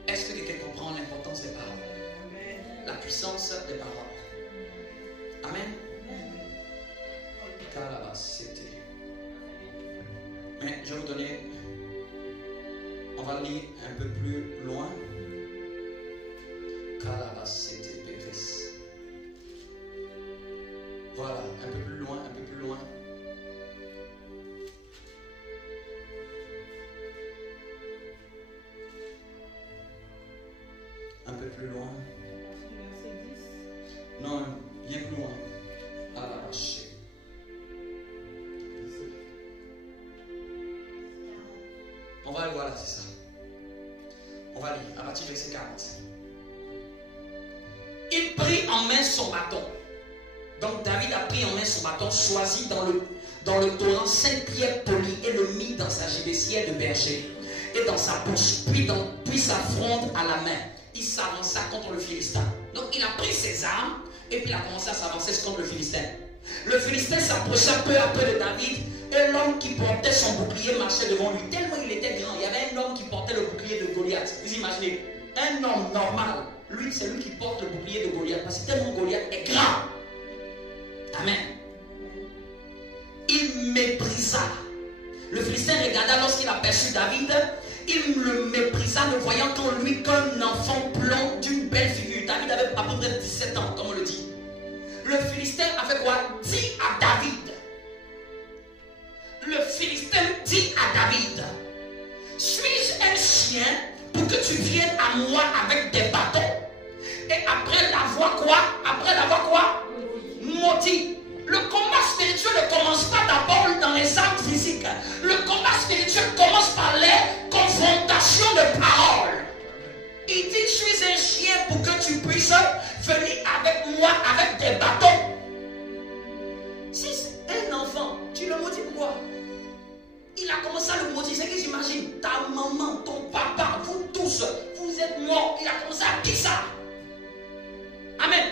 Est-ce que quelqu'un comprend l'importance des paroles? La puissance des paroles. Amen. Calabasete. Mais je vais vous donner, on va lire un peu plus loin. Calabasete Péris. Voilà, un peu plus loin, un peu plus loin. Un peu plus loin. Non, bien plus loin. À la vache. On va aller voir là, c'est ça. On va lire à partir du verset 40. Il prit en main son bâton. Donc David a pris en main son bâton, choisi dans le torrent 5 pierres polies et le mit dans sa gibecière de berger et dans sa bouche, puis sa fronde à la main. Il s'avança contre le Philistin. Donc il a pris ses armes et puis il a commencé à s'avancer contre le Philistin. Le Philistin s'approcha peu à peu de David et l'homme qui portait son bouclier marchait devant lui. Tellement il était grand, il y avait un homme qui portait le bouclier de Goliath. Vous imaginez, un homme normal, lui c'est lui qui porte le bouclier de Goliath parce que tellement Goliath est grand. Amen. Il méprisa. Le Philistin regarda lorsqu'il aperçut David. Il le méprisa, ne voyant qu'en lui qu'un enfant blond d'une belle figure. David avait à peu près 17 ans, comme on le dit. Le Philistin a fait quoi? Dit à David. Le Philistin dit à David, suis-je un chien pour que tu viennes à moi avec des bâtons? Et après l'avoir quoi? Après l'avoir quoi? Maudit. Le combat spirituel ne commence pas d'abord dans les armes physiques. Le combat spirituel commence par les de parole. Il dit, je suis un chien pour que tu puisses venir avec moi avec des bâtons. Si c'est un enfant, tu le maudis pourquoi? Il a commencé à le maudire. C'est que j'imagine, ta maman, ton papa, vous tous, vous êtes morts. Il a commencé à dire ça. Amen.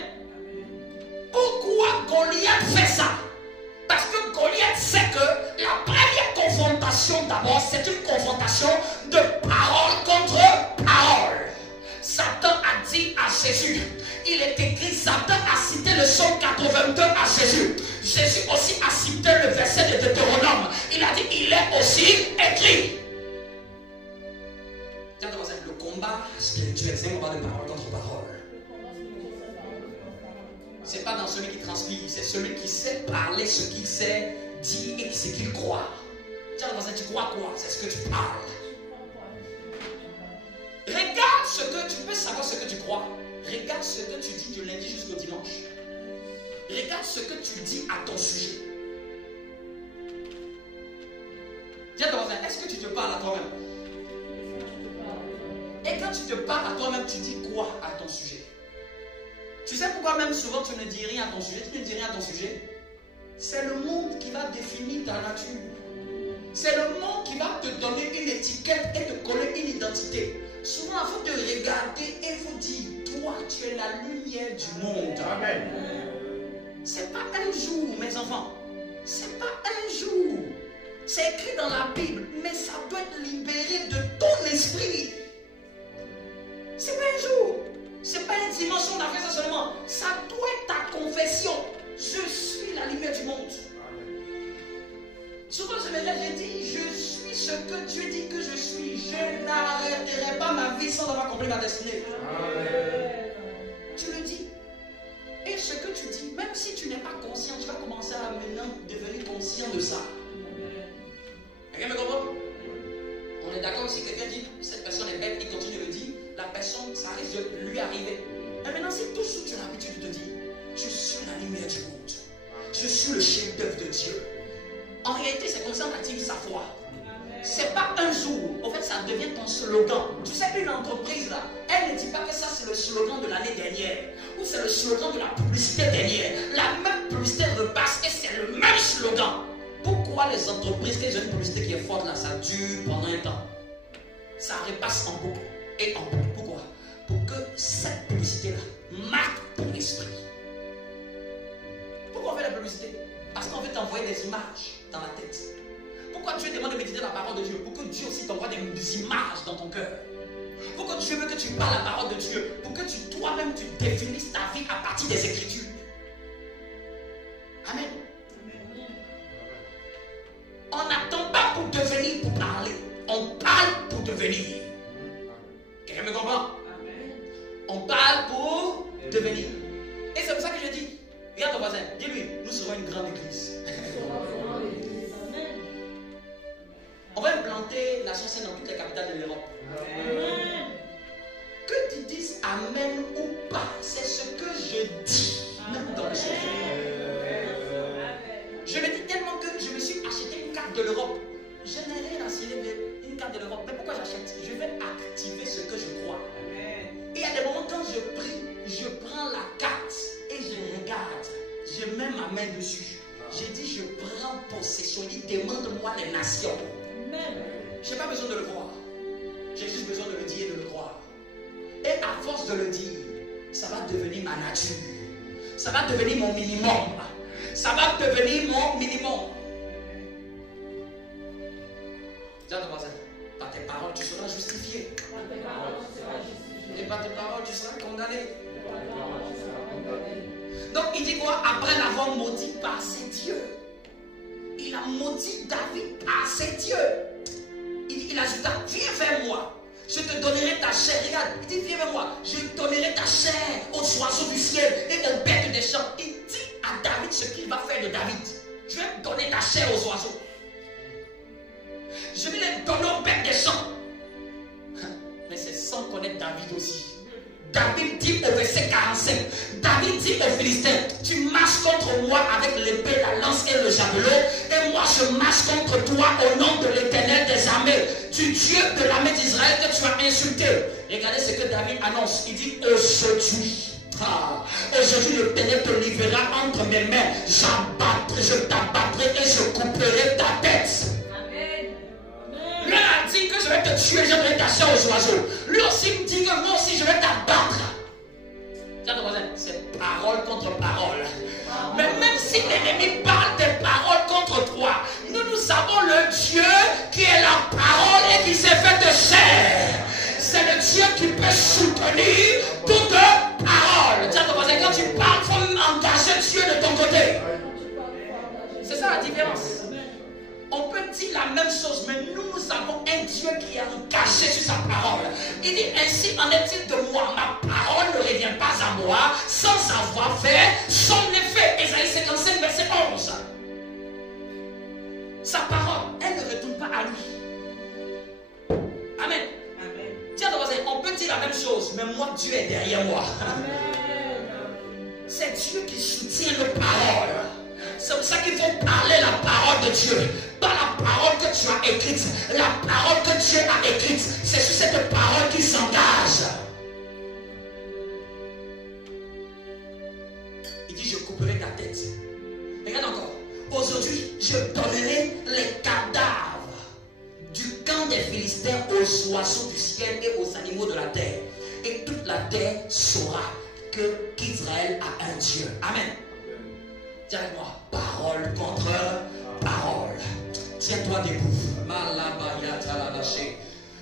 Pourquoi Goliath fait ça? Parce que Goliath sait que la première confrontation d'abord, c'est une confrontation de parole contre parole. Satan a dit à Jésus, il est écrit, Satan a cité le psaume 82 à Jésus. Jésus aussi a cité le verset de Deutéronome. Il a dit, il est aussi écrit. Le combat spirituel, c'est un combat de parole contre parole. C'est pas dans celui qui transmet, c'est celui qui sait parler ce qu'il sait dire et ce qu'il croit. Tiens, tu crois quoi? C'est ce que tu parles. Regarde ce que tu peux savoir ce que tu crois. Regarde ce que tu dis du lundi jusqu'au dimanche. Regarde ce que tu dis à ton sujet. Tiens, est-ce que tu te parles à toi-même? Et quand tu te parles à toi-même, tu dis quoi à ton sujet? Tu sais pourquoi même souvent tu ne dis rien à ton sujet? Tu ne dis rien à ton sujet. C'est le monde qui va définir ta nature. C'est le monde qui va te donner une étiquette et te coller une identité. Souvent, il faut te regarder et vous dire, toi, tu es la lumière du monde. Amen. C'est pas un jour, mes enfants. C'est pas un jour. C'est écrit dans la Bible, mais ça doit être libéré de ton esprit. C'est pas un jour. C'est pas une dimension d'affaires ça seulement. Ça doit être ta confession. Je suis la lumière du monde. Souvent, je dis, je suis ce que Dieu dit que je suis. Je n'arrêterai pas ma vie sans avoir accompli ma destinée. Amen. Tu le dis. Et ce que tu dis, même si tu n'es pas conscient, tu vas commencer à maintenant devenir conscient de ça. Quelqu'un me comprend? On est d'accord si quelqu'un dit, cette personne est bête, il continue de le dire, la personne, ça risque de lui arriver. Mais maintenant, si tout ce que tu as l'habitude de te dire, je suis la lumière du monde. Je suis le chef-d'œuvre de Dieu. En réalité, c'est comme ça qu'on active sa foi. C'est pas un jour. En fait, ça devient ton slogan. Tu sais, une entreprise là, elle ne dit pas que ça c'est le slogan de l'année dernière. Ou c'est le slogan de la publicité dernière. La même publicité repasse et c'est le même slogan. Pourquoi les entreprises qui ont une publicité qui est forte là, ça dure pendant un temps? Ça repasse en boucle et en boucle. Pourquoi? Pour que cette publicité là marque ton esprit. Pourquoi on fait la publicité? Parce qu'on veut t'envoyer des images dans la tête. Pourquoi Dieu demande de méditer la parole de Dieu? Pour que Dieu aussi t'envoie des images dans ton cœur. Pourquoi Dieu veut que tu parles la parole de Dieu? Pour que toi-même tu définisses ta vie à partir des Écritures. Amen. On n'attend pas pour devenir pour parler. On parle pour devenir. Quelqu'un me comprend? On parle pour devenir. Et c'est pour ça que je dis, regarde ton voisin, dis-lui, nous serons une grande église. On va implanter la chancelle dans toutes les capitales de l'Europe. Que tu dises Amen ou pas, c'est ce que je dis, même dans le ciel. Je me dis tellement que je me suis acheté une carte de l'Europe. Je n'ai rien à signer une carte de l'Europe. Mais pourquoi j'achète? Je vais activer ce que je crois. Et il y a des moments quand je prie, je prends la carte et je regarde. Je mets ma main dessus. J'ai dit, je prends possession. Il dit, demande-moi les nations. Je n'ai pas besoin de le voir. J'ai juste besoin de le dire et de le croire. Et à force de le dire, ça va devenir ma nature. Ça va devenir mon minimum. Ça va devenir mon minimum. Dis à ton voisin, par tes paroles, tu seras justifié. Et par tes paroles, tu seras condamné. Donc il dit quoi? Après l'avoir maudit par ses dieux. Il a maudit David par ses dieux. Il ajouta, viens vers moi. Je te donnerai ta chair. Regarde, il dit, viens vers moi. Je donnerai ta chair aux oiseaux du ciel et aux bêtes des champs. Il dit à David ce qu'il va faire de David. Je vais donner ta chair aux oiseaux. Je vais les donner aux bêtes des champs. Mais c'est sans connaître David aussi. David dit au verset 45, David dit aux Philistins, tu marches contre moi avec l'épée, la lance et le javelot, et moi moi je marche contre toi au nom de l'Éternel des armées, du Dieu de l'armée d'Israël que tu as insulté. Regardez ce que David annonce. Il dit aujourd'hui. Aujourd'hui l'Éternel te livrera entre mes mains. Je t'abattrai et je couperai ta tête. Lui a dit que je vais te tuer, je vais t'acheter aux oiseaux. Lui aussi me dit que moi aussi je vais t'abattre. C'est parole contre parole. Mais même si l'ennemi parle des paroles contre toi, nous avons le Dieu qui est la parole et qui s'est fait de chair. C'est le Dieu qui peut soutenir toute parole. Quand tu parles, il faut engager Dieu de ton côté. C'est ça la différence. On peut dire la même chose, mais nous avons un Dieu qui est engagé sur sa parole. Il dit ainsi en est-il de moi, ma parole ne revient pas à moi sans avoir fait son effet. Ésaïe 55, verset 11. Sa parole, elle ne retourne pas à lui. Amen. Tiens, on peut dire la même chose, mais moi, Dieu est derrière moi. C'est Dieu qui soutient nos paroles. C'est pour ça qu'il faut parler la parole de Dieu. Pas la parole que tu as écrite. La parole que Dieu a écrite. C'est sur cette parole qu'il s'engage. Il dit, je couperai ta tête. Regarde encore. Aujourd'hui, je donnerai les cadavres du camp des Philistins aux oiseaux du ciel et aux animaux de la terre. Et toute la terre saura qu'Israël a un Dieu. Amen. Dis avec moi, parole contre parole. Tiens-toi debout.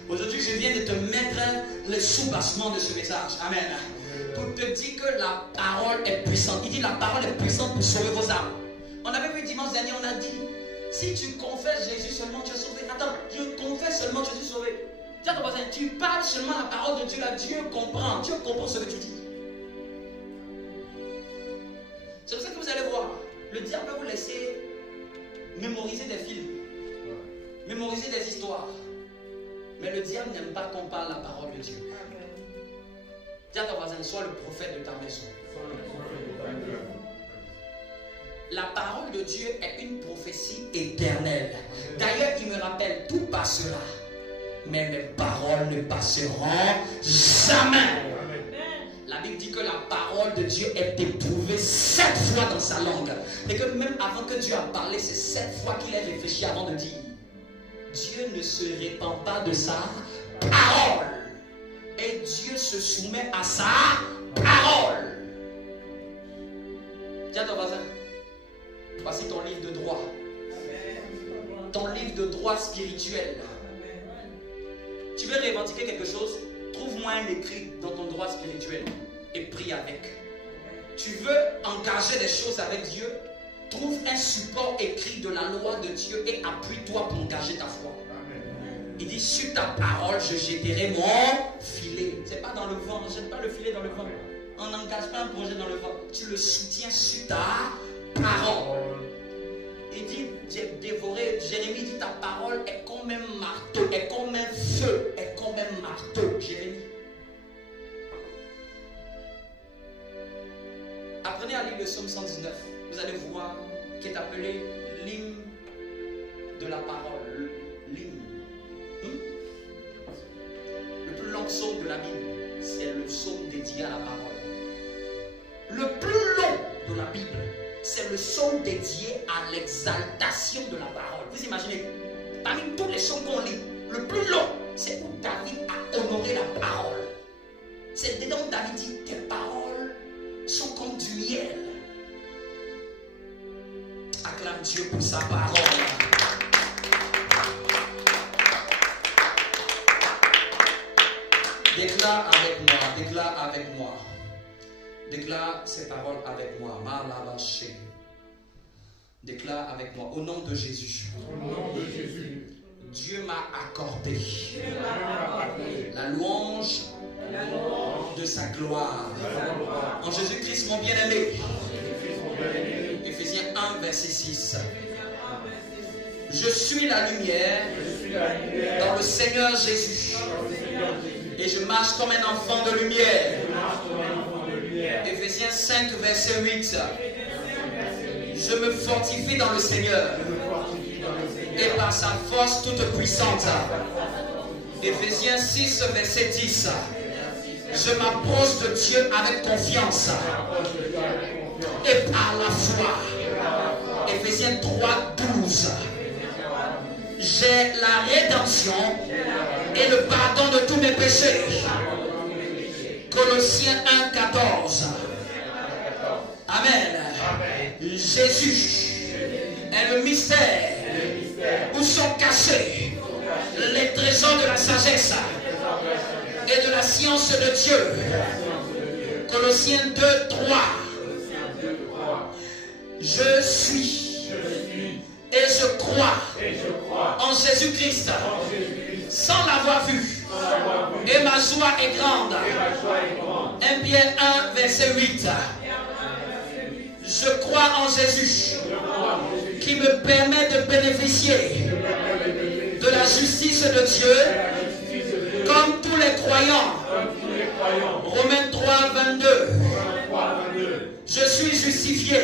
Aujourd'hui, je viens de te mettre le soubassement de ce message. Amen. Pour te dire que la parole est puissante. Il dit la parole est puissante pour sauver vos âmes. On avait vu dimanche dernier, on a dit, si tu confesses Jésus seulement, tu es sauvé. Attends, je confesse seulement, je suis sauvé. Tiens ton voisin, tu parles seulement la parole de Dieu, là, Dieu comprend ce que tu dis. C'est pour ça que vous allez voir, le diable peut vous laisser mémoriser des films, mémoriser des histoires. Mais le diable n'aime pas qu'on parle la parole de Dieu. Dis à ton voisin, sois le prophète de ta maison. La parole de Dieu est une prophétie éternelle. D'ailleurs, il me rappelle, tout passera. Mais mes paroles ne passeront jamais. La Bible dit que la parole de Dieu est éprouvée 7 fois dans sa langue. Et que même avant que Dieu a parlé, c'est 7 fois qu'il a réfléchi avant de dire. Dieu ne se répand pas de sa parole. Et Dieu se soumet à sa parole. Dis à ton voisin, voici ton livre de droit. Ton livre de droit spirituel. Tu veux revendiquer quelque chose? Trouve-moi un écrit dans ton droit spirituel et prie avec. Tu veux engager des choses avec Dieu? Trouve un support écrit de la loi de Dieu et appuie-toi pour engager ta foi. Il dit, sur ta parole, je jetterai mon filet. C'est pas dans le vent, ne jette pas le filet dans le vent. On n'engage pas un projet dans le vent. Tu le soutiens sur ta parole. Il dit, j'ai dévoré. Jérémie dit, ta parole est comme un marteau, est comme un feu, est comme un marteau. Jérémie. Apprenez à lire le psaume 119. Vous allez voir qui est appelé l'hymne de la parole. L'hymne. Le plus long psaume de la Bible, c'est le psaume dédié à la parole. Le plus long de la Bible, c'est le psaume dédié à l'exaltation de la parole. Vous imaginez, parmi tous les psaumes qu'on lit, le plus long, c'est où David a honoré la parole. C'est dedans où David dit, tes paroles sont comme du miel. Acclame Dieu pour sa parole. Déclare avec moi, déclare avec moi. Déclare ces paroles avec moi. Malabaché. Déclare avec moi. Au nom de Jésus. Au nom de Jésus. Dieu m'a accordé la louange de sa gloire. En Jésus-Christ, mon bien-aimé. Éphésiens 1, verset 6. Je suis la lumière dans le Seigneur Jésus. Et je marche comme un enfant de lumière. Éphésiens 5, verset 8. Je me fortifie dans le Seigneur et par sa force toute puissante. Éphésiens 6, verset 10. Je m'approche de Dieu avec confiance et par la foi. Éphésiens 3, 12. J'ai la rédemption et le pardon de tous mes péchés. Colossiens 1, 14. Amen. Jésus est le mystère où sont cachés les trésors de la sagesse et de la science de Dieu. Colossiens 2, 3. Je suis et je crois en Jésus-Christ sans l'avoir vu. Et ma joie est grande. 1 Pierre 1, verset 8. Je crois en Jésus qui me permet de bénéficier de la justice de Dieu comme tous les croyants. Romains 3, 22. Je suis justifié.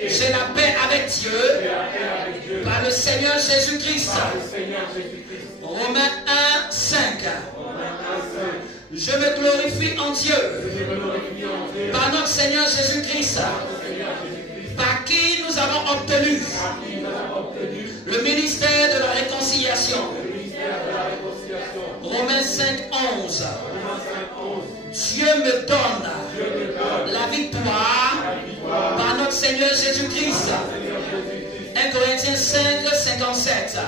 J'ai la paix avec Dieu par le Seigneur Jésus-Christ. Romains 1, 5. Je me glorifie en Dieu par notre Seigneur Jésus-Christ, par qui nous avons obtenu le ministère de la réconciliation. Romains 5, 11. Dieu me donne la victoire par notre Seigneur Jésus-Christ. 1 Corinthiens 5, 57.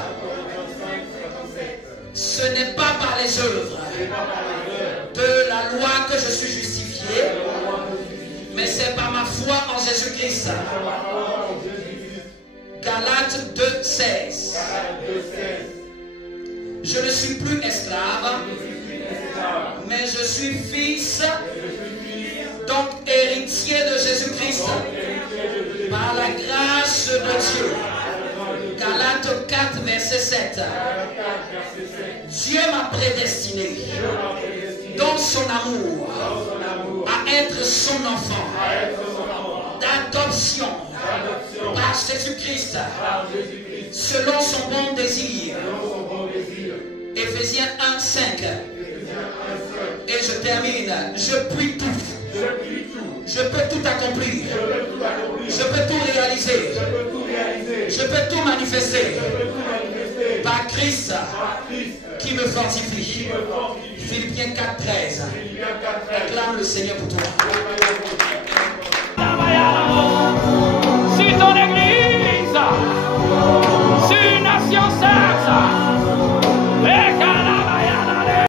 Ce n'est pas par les œuvres de la loi que je suis justifié, mais c'est par ma foi en Jésus-Christ. Galates 2, 16. Je ne suis plus esclave, mais je suis fils, donc héritier de Jésus-Christ, par la grâce de Dieu. Galates 4, verset 7. Dieu m'a prédestiné dans son amour à être son enfant d'adoption par Jésus-Christ selon son bon désir. Éphésiens 1, 5. Et je termine. Je puis tout. Je peux tout accomplir. Je peux tout réaliser. Je peux tout manifester par Christ qui me fortifie. Philippiens 4, 13. Acclame le Seigneur pour toi. Sur ton église, sur une nation.